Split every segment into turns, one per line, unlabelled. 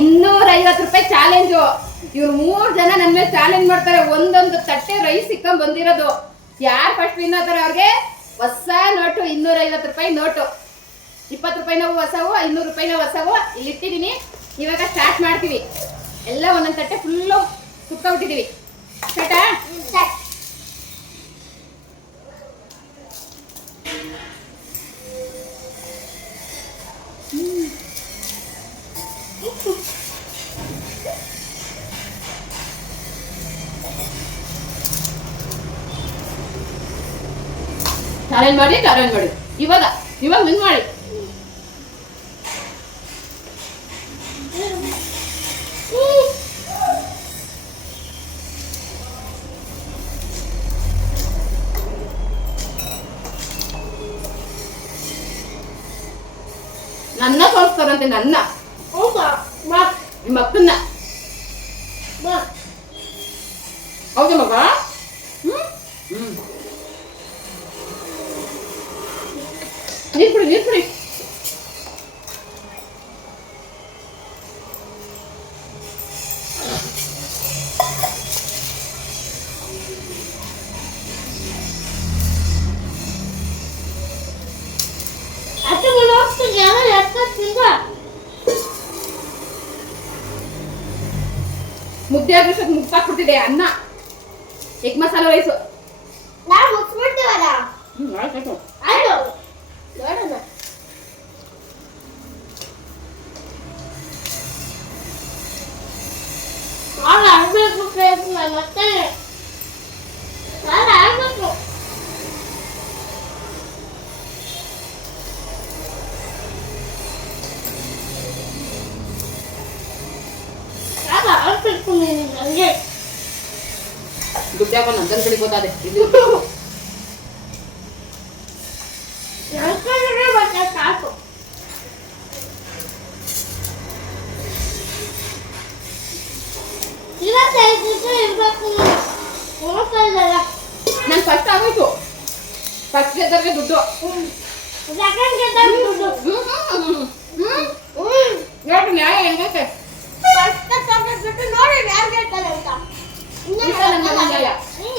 ಇನ್ನೂರ ಐವತ್ತು ರೂಪಾಯಿ ಚಾಲೆಂಜು ಇವ್ರು ಮೂರ್ ಜನ ನನ್ನ ಮೇಲೆ ಚಾಲೆಂಜ್ ಮಾಡ್ತಾರೆ. ಒಂದೊಂದು ತಟ್ಟೆ ರೈಸ್ ಸಿಕ್ಕಂಡ್ ಬಂದಿರೋದು. ಯಾರು ಫಸ್ಟ್ ವಿನ್ ಆತಾರೆ ಅವ್ರಿಗೆ? ಹೊಸ ನೋಟು ಇನ್ನೂರ ಐವತ್ತು ರೂಪಾಯಿ ನೋಟು. ಇಪ್ಪತ್ತು ರೂಪಾಯಿನವು ಹೊಸವು, ಐನೂರು ರೂಪಾಯಿನ ಹೊಸವು, ಇಲ್ಲಿ ಇಟ್ಟಿದ್ದೀನಿ ಇವಾಗ ಸ್ಟಾರ್ಟ್ ಮಾಡ್ತೀವಿ. ಎಲ್ಲ ಒಂದೊಂದು ತಟ್ಟೆ ಫುಲ್ಲು ಸುತ್ತಬಿಟ್ಟಿದ್ದೀವಿ ಸ್ಟಾರ್ಟಾ ಚಾಲೆಂಜ್ ಮಾಡಿ ಚಾಲೆಂಜ್ ಮಾಡಿ. ಇವಾಗ ಇವಾಗ ವಿನ್ ಮಾಡಿ. ನನ್ನ ತೋರಿಸ್ತಾರಂತೆ ನನ್ನ. ನಿಮ್ಮ
ಅಪ್ಪನ್ನ
ಹೌದಾ ಮಗ. ನೀರ್ ಕುಡಿ ನೀರ್ ಕುಡಿ. ಮುದ್ದೆ ಆಗೋಷ್ಟೊತ್ತು ಮುಗ್ಸಾಕ್ಬಿಟ್ಟಿದೆ ಅನ್ನ. ಎಗ್ ಮಸಾಲೆ ರೈಸು
ನಾವು ಮುಗಿಸ್ಬಿಡ್ತೀವಲ್ಲ?
ಆಯ್ತಾಯ್ತು
ಆಯ್ತು.
ದುಡ್ಡು ಹಾಕೊಂಡು ನನ್ನ ಕಡೆ ಗೊತ್ತಾದೆ? ನಾನು ಫಸ್ಟ್ ಆಗೋಯ್ತು. ಫಸ್ಟ್ ಗೆದ್ದವ್ರಿಗೆ ದುಡ್ಡು. ನ್ಯಾಯ ಹೆಂಗೈತೆ?
ಫಸ್ಟ್ ತಗೊಂಡ್ ಬಿಟ್ಟು ನೋಡಿ ಯಾರು ಗೆಲ್ತಾರೆ ಅಂತ ಇನ್ನೂ
ಇಲ್ಲ,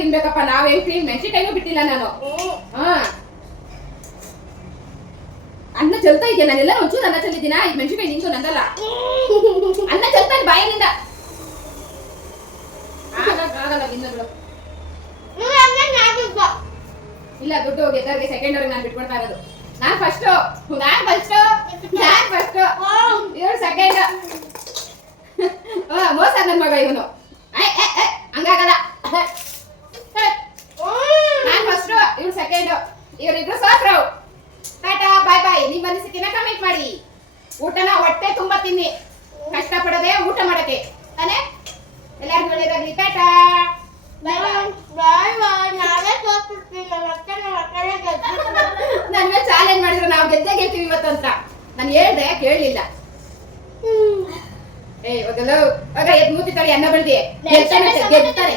ತಿನ್ಬೇಕಪ್ಪ, ನಾವೇನ್ ಕ್ಲೀನ್ ಮೆಣಸಿಕಾಯಿನೂ ಬಿಟ್ಟಿಲ್ಲ ನಾನು. ಅನ್ನ ಚಲ್ತಾ ಇದೆಯಾ? ನಾನೆಲ್ಲ ಒಂಚೂರು ಅನ್ನ ಚೆಲ್ಲಿದ್ದೀನಾ? ಈ ಮೆಣಸಿಕಾಯಿ ನಿಂತು ನಂದಲ್ಲ. ಅನ್ನ ಚೆಲ್ತಾನೆ ಬಾಯನಿಂದ. ಆಗಲ್ಲ ಆಗಲ್ಲ ಇನ್ನ ಬಿಡು.
ಹ್ಮ್
ಇಲ್ಲ, ದುಡ್ಡು ಹೋಗಿ ಗೆದ್ದವ್ರಿಗೆ ಸೆಕೆಂಡ್ ಅವ್ರಿಗೆ ನಾನು ಬಿಟ್ಕೊಡ್ತಾ ಇರೋದು. ನಾನ್ ಫಸ್ಟ್ ನಾನ್ ಫಸ್ಟ್ ನಾನ್ ಫಸ್ಟ್ ಇವ್ರು ಸೆಕೆಂಡ್ ಮೋಸ ನನ್ ಮಗ ಇವನು. ಹಂಗಾಗಲ್ಲ ನಾನ್ ಫಸ್ಟ್ ಇವ್ರು ಸೆಕೆಂಡ್ ಇವ್ರಿಬ್ರು ಸಾಕ್ರು ಟಾಟಾ ಬಾಯ್ ಬಾಯ್ ನಿಮ್ಮ ಅನಿಸಿಕೆನ ಕಮೆಂಟ್ ಮಾಡಿ. ಊಟನ ಹೊಟ್ಟೆ ತುಂಬಾ ತಿನ್ನಿ. ಕಷ್ಟ ಪಡದೆ ಊಟ ಮಾಡಕ್ಕೆ ತಾನೇ? ಎಲ್ಲರಿಗೂ ಒಳ್ಳೇದಾಗ್ಲಿ. ಟಾಟಾ. ನನ್ನ ಚಾಲೆಂಜ್ ಮಾಡಿದ್ರೆ ನಾವು ಗೆದ್ದೇ ಗೆಲ್ತೀವಿ ಇವತ್ತು ಅಂತ. ನಾನು ಹೇಳ್ದೆ ಕೇಳಲಿಲ್ಲ ಏ ಎದ್ ಮೂತಿ ತಡಿ ಅನ್ನ ಬೆಳ್ದಿ. ಗೆಲ್ತಾರೆ.
ಗೆಲ್ತಾರೆ